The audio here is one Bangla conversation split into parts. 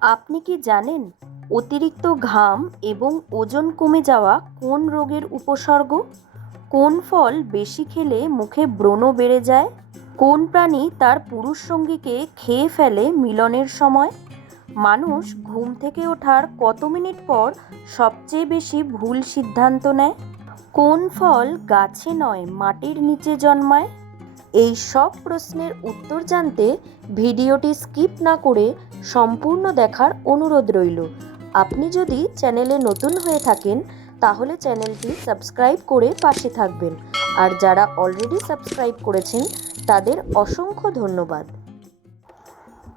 আপনি কি জানেন অতিরিক্ত ঘাম এবং ওজন কমে যাওয়া কোন রোগের উপসর্গ? কোন ফল বেশি খেলে মুখে ব্রণ বেড়ে যায়? কোন প্রাণী তার পুরুষ সঙ্গীকে খেয়ে ফেলে মিলনের সময়? মানুষ ঘুম থেকে ওঠার কত মিনিট পর সবচেয়ে বেশি ভুল সিদ্ধান্ত নেয়? কোন ফল গাছে নয়, মাটির নিচে জন্মায়? এই সব প্রশ্নের উত্তর জানতে ভিডিওটি স্কিপ না করে সম্পূর্ণ দেখার অনুরোধ রইল। আপনি যদি চ্যানেলে নতুন হয়ে থাকেন, তাহলে চ্যানেলটি সাবস্ক্রাইব করে পাশে থাকবেন। আর যারা অলরেডি সাবস্ক্রাইব করেছেন, তাদের অসংখ্য ধন্যবাদ।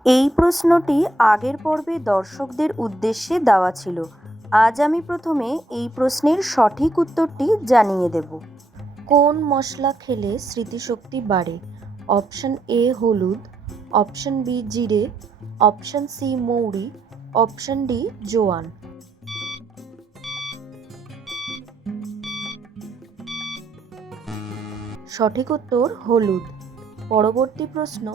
এই প্রশ্নটি আগের পর্বে দর্শকদের উদ্দেশ্যে দেওয়া ছিল। আজ আমি প্রথমে এই প্রশ্নের সঠিক উত্তরটি জানিয়ে দেব। কোন মশলা খেলে স্মৃতিশক্তি বাড়ে? অপশন এ হলুদ, অপশন বি জিরে, অপশন সি মৌরি, অপশন ডি জোয়ান। সঠিক উত্তর হলুদ। পরবর্তী প্রশ্ন,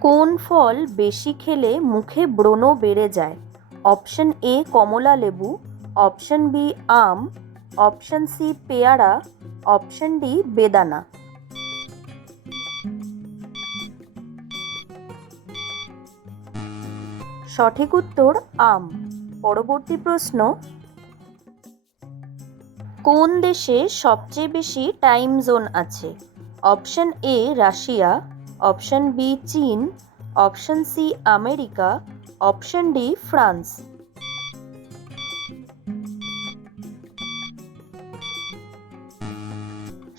কোন ফল বেশি খেলে মুখে ব্রণ বেড়ে যায়? অপশন এ কমলা লেবু, অপশন বি আম অপশন সি পেয়ারা, অপশন ডি বেদানা। সঠিক উত্তর আম। পরবর্তী প্রশ্ন, কোন দেশে সবচেয়ে বেশি টাইম জোন আছে? Option A Russia, option B চীন, option C America, option D France.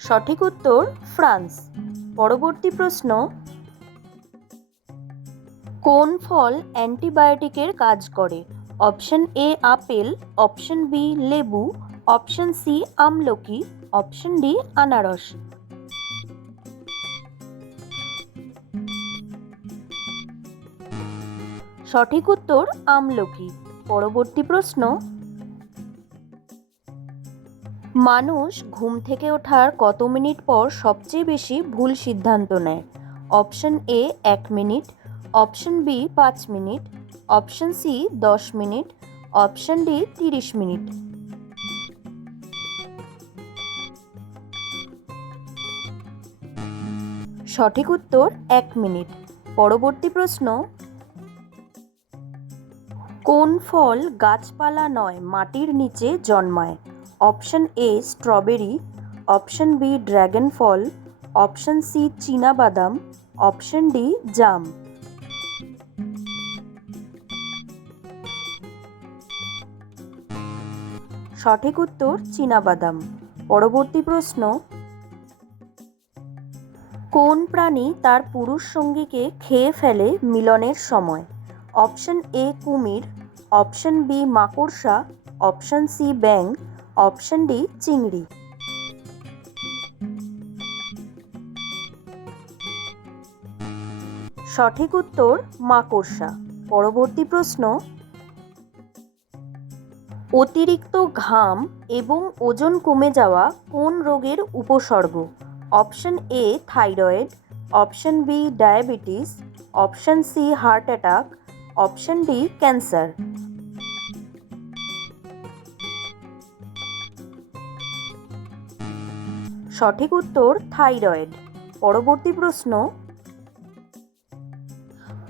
সঠিক উত্তর ফ্রান্স। পরবর্তী প্রশ্ন, কোন ফল অ্যান্টিবায়োটিকের কাজ করে? Option A apple, option B লেবু, অপশন সি আমলকি, অপশন ডি আনারস। সঠিক উত্তর আমলকি। পরবর্তী প্রশ্ন মানুষ ঘুম থেকে ওঠার কত মিনিট পর সবচেয়ে বেশি ভুল সিদ্ধান্ত নেয়? অপশন এ, এক মিনিট। অপশন বি, পাঁচ মিনিট। অপশন সি, দশ মিনিট। অপশন ডি, তিরিশ মিনিট। সঠিক উত্তর, এক মিনিট। পরবর্তী প্রশ্ন। কোন ফল গাছপালা নয়, মাটির নিচে জন্মায়? Option A strawberry, option B dragon fall option C বাদাম অপশন ডি জাম। সঠিক উত্তর বাদাম পরবর্তী প্রশ্ন, কোন প্রাণী তার পুরুষ সঙ্গীকে খেয়ে ফেলে মিলনের সময়? অপশন এ কুমির, অপশন বি মাকড়সা, অপশন সি ব্যাং অপশন ডি, চিংড়ি। সঠিক উত্তর, মাকড়সা। পরবর্তী প্রশ্ন। অতিরিক্ত ঘাম এবং ওজন কমে যাওয়া কোন রোগের উপসর্গ? Option A, thyroid. Option B, diabetes. Option C, heart attack. Option D, cancer. সঠিক উত্তর থাইরয়েড। পরবর্তী প্রশ্ন,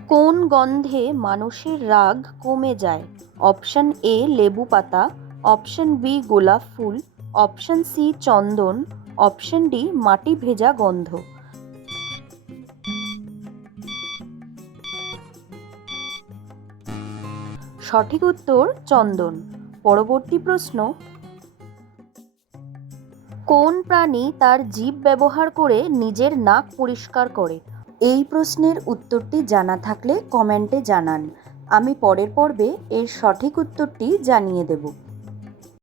কোন গন্ধে মানুষের রাগ কমে যায়? অপশন এ লেবু পাতা, অপশন বি গোলাপ ফুল, অপশন সি চন্দন, অপশন ডি মাটি ভেজা গন্ধ। সঠিক উত্তর চন্দন। পরবর্তী প্রশ্ন কোন প্রাণী তার জীব ব্যবহার করে নিজের নাক পরিষ্কার করে? এই প্রশ্নের উত্তরটি জানা থাকলে কমেন্টে জানান। আমি পরের পর্বে এর সঠিক উত্তরটি জানিয়ে দেব।